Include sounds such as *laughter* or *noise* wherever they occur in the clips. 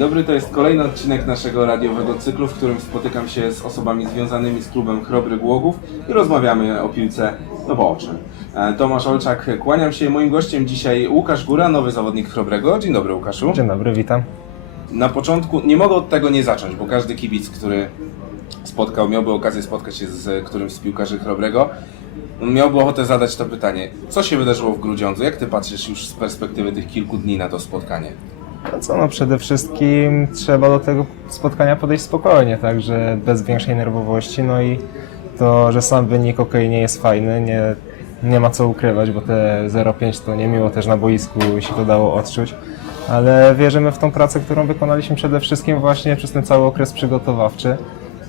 dobry, to jest kolejny odcinek naszego radiowego cyklu, w którym spotykam się z osobami związanymi z klubem Chrobry Głogów i rozmawiamy o piłce, no bo o czym. E, Tomasz Olczak, kłaniam się. Moim gościem dzisiaj Łukasz Góra, nowy zawodnik Chrobrego. Dzień dobry Łukaszu. Dzień dobry, witam. Na początku nie mogę od tego nie zacząć, bo każdy kibic, który spotkał, miałby okazję spotkać się z którymś z piłkarzy Chrobrego, miałby ochotę zadać to pytanie. Co się wydarzyło w Grudziądzu? Jak ty patrzysz już z perspektywy tych kilku dni na to spotkanie? No co, no przede wszystkim trzeba do tego spotkania podejść spokojnie, także bez większej nerwowości, no i to, że sam wynik ok nie jest fajny, nie, nie ma co ukrywać, bo te 0,5 to niemiło też na boisku się to dało odczuć, ale wierzymy w tą pracę, którą wykonaliśmy przede wszystkim właśnie przez ten cały okres przygotowawczy.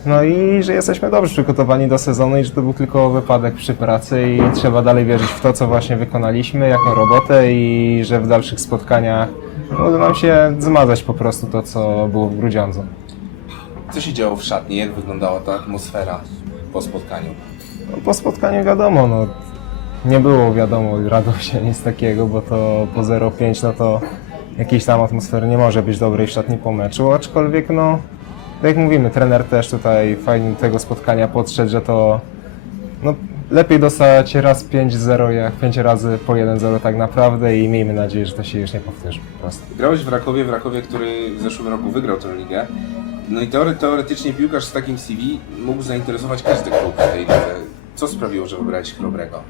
No i że jesteśmy dobrze przygotowani do sezonu i że to był tylko wypadek przy pracy i trzeba dalej wierzyć w to, co właśnie wykonaliśmy, jaką robotę i że w dalszych spotkaniach uda nam się zmazać po prostu to, co było w Grudziądzu. Co się działo w szatni? Jak wyglądała ta atmosfera po spotkaniu? No, po spotkaniu wiadomo, no nie było wiadomo radości nic takiego, bo to po 0,5 no to jakiejś tam atmosfery nie może być dobrej w szatni po meczu, aczkolwiek no tak jak mówimy, trener też tutaj fajnie tego spotkania podszedł, że to no, lepiej dostać raz 5-0 jak 5 razy po 1-0 tak naprawdę i miejmy nadzieję, że to się już nie powtórzy po prostu. Grałeś w Rakowie, w Rakowie, który w zeszłym roku wygrał tę ligę. No i teore, teoretycznie piłkarz z takim CV mógł zainteresować każdy klub w tej lidze. Co sprawiło, że wybrałeś Chrobrego?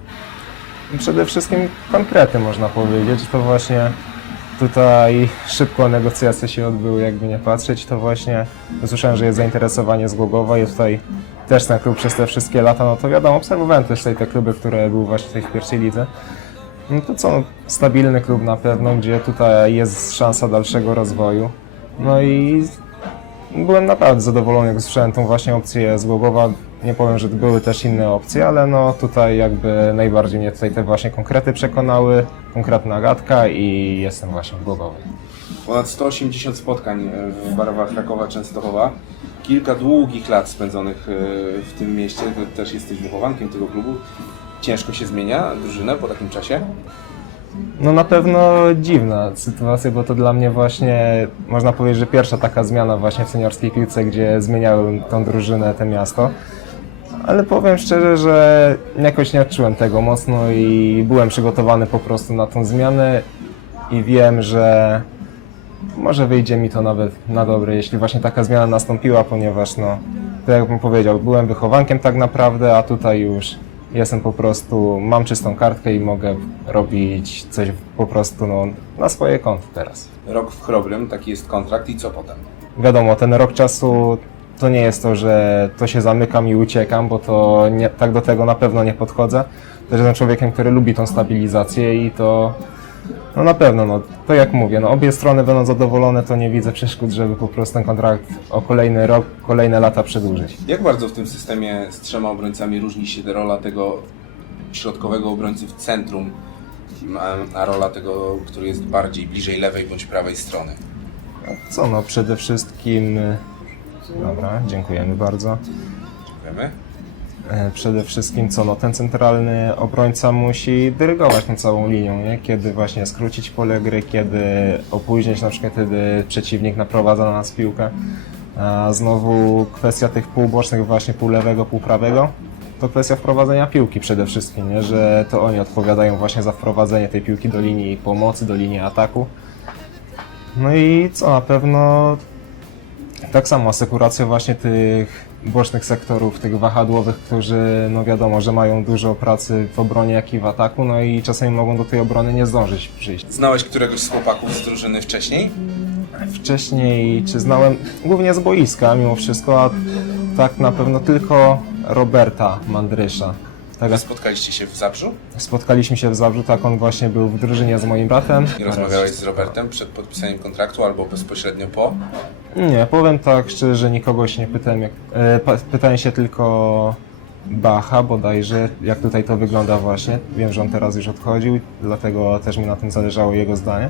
Przede wszystkim konkrety można powiedzieć, to właśnie tutaj szybko negocjacje się odbyły, jakby nie patrzeć, to właśnie usłyszałem, że jest zainteresowanie z Głogowa i tutaj też ten klub przez te wszystkie lata, no to wiadomo, obserwowałem też tutaj te kluby, które były właśnie w pierwszej lidze. No to co, stabilny klub na pewno, gdzie tutaj jest szansa dalszego rozwoju. No i byłem naprawdę zadowolony, jak usłyszałem tą właśnie opcję z Głogowa. Nie powiem, że były też inne opcje, ale no tutaj jakby najbardziej mnie tutaj te właśnie konkrety przekonały, konkretna gadka i jestem właśnie w Głogowej. Ponad 180 spotkań w barwach Rakowa Częstochowa. Kilka długich lat spędzonych e, w tym mieście. Też jesteś wychowankiem tego klubu. Ciężko się zmienia drużynę po takim czasie? No na pewno dziwna sytuacja, bo to dla mnie właśnie, można powiedzieć, że pierwsza taka zmiana właśnie w seniorskiej piłce, gdzie zmieniałem tą drużynę, to miasto. Ale powiem szczerze, że jakoś nie odczułem tego mocno i byłem przygotowany po prostu na tą zmianę i wiem, że może wyjdzie mi to nawet na dobre, jeśli właśnie taka zmiana nastąpiła, ponieważ no, tak jak bym powiedział, byłem wychowankiem tak naprawdę, a tutaj już jestem po prostu, mam czystą kartkę i mogę robić coś po prostu no, na swoje konto teraz. Rok w Chrobrym, taki jest kontrakt i co potem? Wiadomo, ten rok czasu to nie jest to, że to się zamykam i uciekam, bo to nie, tak do tego na pewno nie podchodzę. Też jestem człowiekiem, który lubi tą stabilizację i to no na pewno, no to jak mówię, no obie strony będą zadowolone, to nie widzę przeszkód, żeby po prostu ten kontrakt o kolejny rok, kolejne lata przedłużyć. Jak bardzo w tym systemie z trzema obrońcami różni się rola tego środkowego obrońcy w centrum, a- rola tego, który jest bardziej bliżej lewej bądź prawej strony? Co no, przede wszystkim... y, Dobra, dziękujemy bardzo. Wiemy? E, Przede wszystkim co, no ten centralny obrońca musi dyrygować tą całą linią, nie? Kiedy właśnie skrócić pole gry, kiedy opóźnić na przykład kiedy przeciwnik naprowadza na nas piłkę. A znowu kwestia tych półbocznych właśnie pół lewego, pół prawego, to kwestia wprowadzenia piłki przede wszystkim, nie? Że to oni odpowiadają właśnie za wprowadzenie tej piłki do linii pomocy, do linii ataku. No i co, na pewno tak samo asekuracja właśnie tych bocznych sektorów, tych wahadłowych, którzy no wiadomo, że mają dużo pracy w obronie, jak i w ataku, no i czasami mogą do tej obrony nie zdążyć przyjść. Znałeś któregoś z chłopaków z drużyny wcześniej? Wcześniej, czy znałem, głównie z boiska mimo wszystko, a tak na pewno tylko Roberta Mandrysza. Tak, Wy spotkaliście się w Zabrzu spotkaliśmy się w Zabrzu, tak on właśnie był w drużynie z moim bratem. i rozmawiałeś z Robertem przed podpisaniem kontraktu albo bezpośrednio po? Nie, powiem tak szczerze, że nikogo się nie pytałem. Jak, e, pa- pytałem się tylko Bacha bodajże, jak tutaj to wygląda właśnie. Wiem, że on teraz już odchodził, dlatego też mi na tym zależało jego zdanie.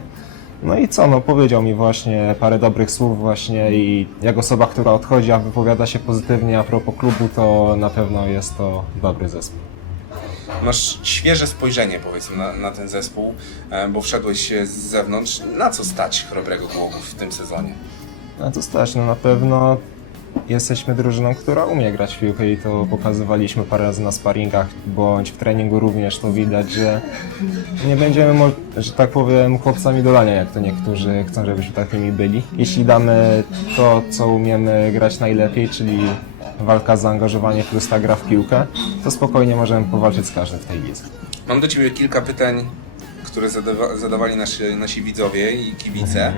No i co, no powiedział mi właśnie parę dobrych słów właśnie i jak osoba, która odchodzi, a wypowiada się pozytywnie a propos klubu, to na pewno jest to dobry zespół. Masz świeże spojrzenie powiedzmy na, na ten zespół, e, bo wszedłeś z zewnątrz. Na co stać Chrobrego Głogów w tym sezonie? A to stać, no na pewno jesteśmy drużyną, która umie grać w piłkę i to pokazywaliśmy parę razy na sparingach, bądź w treningu również to widać, że nie będziemy, że tak powiem, chłopcami dolania, jak to niektórzy chcą, żebyśmy takimi byli. Jeśli damy to, co umiemy grać najlepiej, czyli walka, zaangażowanie plus ta gra w piłkę, to spokojnie możemy powalczyć z każdym w tej lidze. Mam do Ciebie kilka pytań, które zadawa zadawali nasi, nasi widzowie i kibice.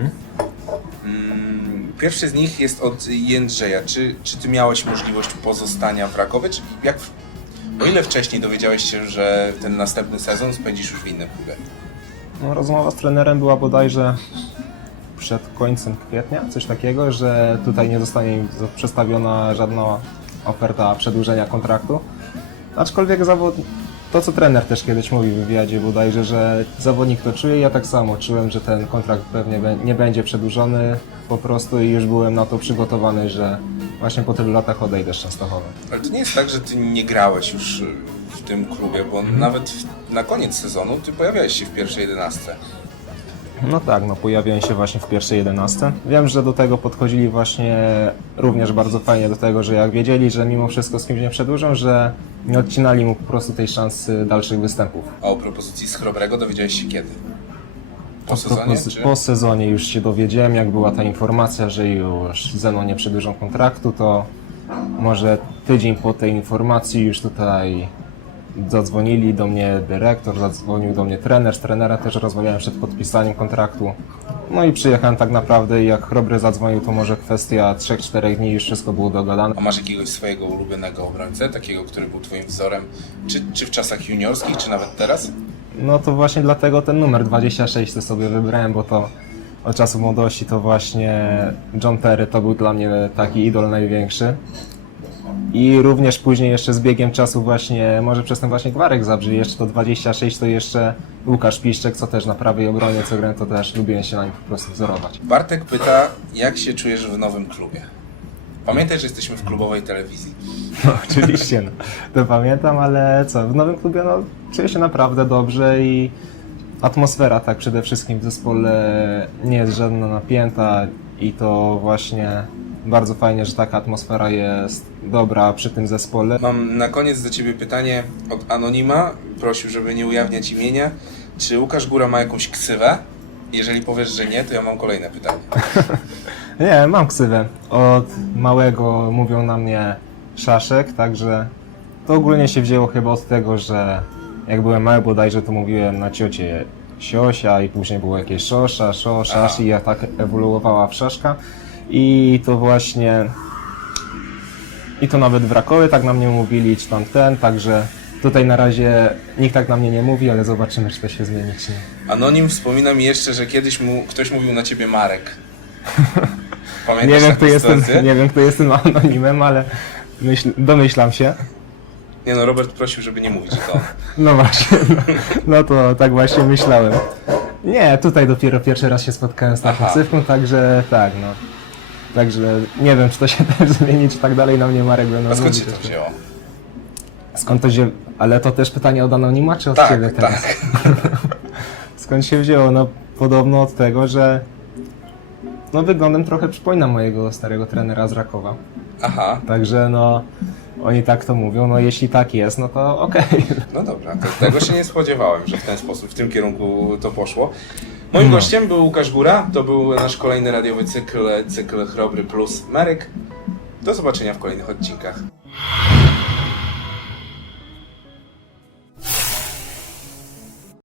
Mm, Pierwszy z nich jest od Jędrzeja. Czy, czy Ty miałeś możliwość pozostania w Rakowie? Czy jak, o ile wcześniej dowiedziałeś się, że ten następny sezon spędzisz już w innym klubie? No, rozmowa z trenerem była bodajże przed końcem kwietnia, coś takiego, że tutaj nie zostanie im przedstawiona żadna oferta przedłużenia kontraktu. Aczkolwiek zawod... to, co trener też kiedyś mówił w wywiadzie bodajże, że zawodnik to czuje, ja tak samo czułem, że ten kontrakt pewnie nie będzie przedłużony po prostu i już byłem na to przygotowany, że właśnie po tylu latach odejdę z Częstochowy. Ale to nie jest tak, że Ty nie grałeś już y, w tym klubie, bo nawet w, na koniec sezonu Ty pojawiałeś się w pierwszej jedenastce. No tak, no pojawiłem się właśnie w pierwszej 11. Wiem, że do tego podchodzili właśnie również bardzo fajnie do tego, że jak wiedzieli, że mimo wszystko z kimś nie przedłużą, że nie odcinali mu po prostu tej szansy dalszych występów. A o propozycji z Chrobrego dowiedziałeś się kiedy? Po sezonie? Czy... po sezonie już się dowiedziałem, jak była ta informacja, że już ze mną nie przedłużą kontraktu, to może tydzień po tej informacji już tutaj zadzwonili do mnie dyrektor, zadzwonił do mnie trener, z trenera też rozmawiałem przed podpisaniem kontraktu. No i przyjechałem tak naprawdę i jak Chrobry zadzwonił, to może kwestia 3-4 dni już wszystko było dogadane. A masz jakiegoś swojego ulubionego obrońcę, takiego, który był Twoim wzorem, czy, czy w czasach juniorskich, czy nawet teraz? No to właśnie dlatego ten numer 26 to sobie wybrałem, bo to od czasu młodości to właśnie John Terry to był dla mnie taki idol największy. I również później jeszcze z biegiem czasu właśnie, może przez ten właśnie Gwarek Zabrze, jeszcze to 26 to jeszcze Łukasz Piszczek, co też na prawej obronie, co grałem, to też lubiłem się na nim po prostu wzorować. Bartek pyta, jak się czujesz w nowym klubie? Pamiętaj, że jesteśmy w klubowej telewizji. *laughs* No, oczywiście, no. to pamiętam, ale co, w nowym klubie no, czuję się naprawdę dobrze i atmosfera tak przede wszystkim w zespole nie jest żadna napięta i to właśnie bardzo fajnie, że taka atmosfera jest dobra przy tym zespole. Mam na koniec do Ciebie pytanie od Anonima. Prosił, żeby nie ujawniać imienia. Czy Łukasz Góra ma jakąś ksywę? Jeżeli powiesz, że nie, to ja mam kolejne pytanie. *laughs* Nie, mam ksywę. Od małego mówią na mnie Szaszek, także to ogólnie się wzięło chyba od tego, że jak byłem mały bodajże, to mówiłem na ciocie Siosia i później było jakieś Szosza, Szoszasz Aha. i ja tak ewoluowała w Szaszka i to właśnie i to nawet w Rakowie tak na mnie mówili, czy tam ten, także tutaj na razie nikt tak na mnie nie mówi, ale zobaczymy, czy to się zmieni, czy nie. Anonim wspomina mi jeszcze, że kiedyś mu ktoś mówił na Ciebie Marek. *laughs* Pamiętasz Nie wiem, kto jest tym, nie wiem, kto jest tym *laughs* anonimem, ale myśl, domyślam się. Nie no, Robert prosił, żeby nie mówić, to. *laughs* No właśnie, no, no to tak właśnie myślałem. Nie, tutaj dopiero pierwszy raz się spotkałem z taką Aha. cywką, także tak, no. Także nie wiem, czy to się *laughs* też zmieni, czy tak dalej na mnie Marek będą A skąd się to wzięło? Skąd to się... Ale to też pytanie od anonima, czy od Tak, ciebie teraz? tak. *laughs* Skąd się wzięło? No podobno od tego, że no wyglądem trochę przypomina mojego starego trenera z Rakowa. Aha, Także no, oni tak to mówią, no jeśli tak jest, no to okej. no dobra, to tego się nie spodziewałem, że w ten sposób, w tym kierunku to poszło. Moim No. gościem był Łukasz Góra, to był nasz kolejny radiowy cykl, cykl Chrobry plus Meryk. Do zobaczenia w kolejnych odcinkach.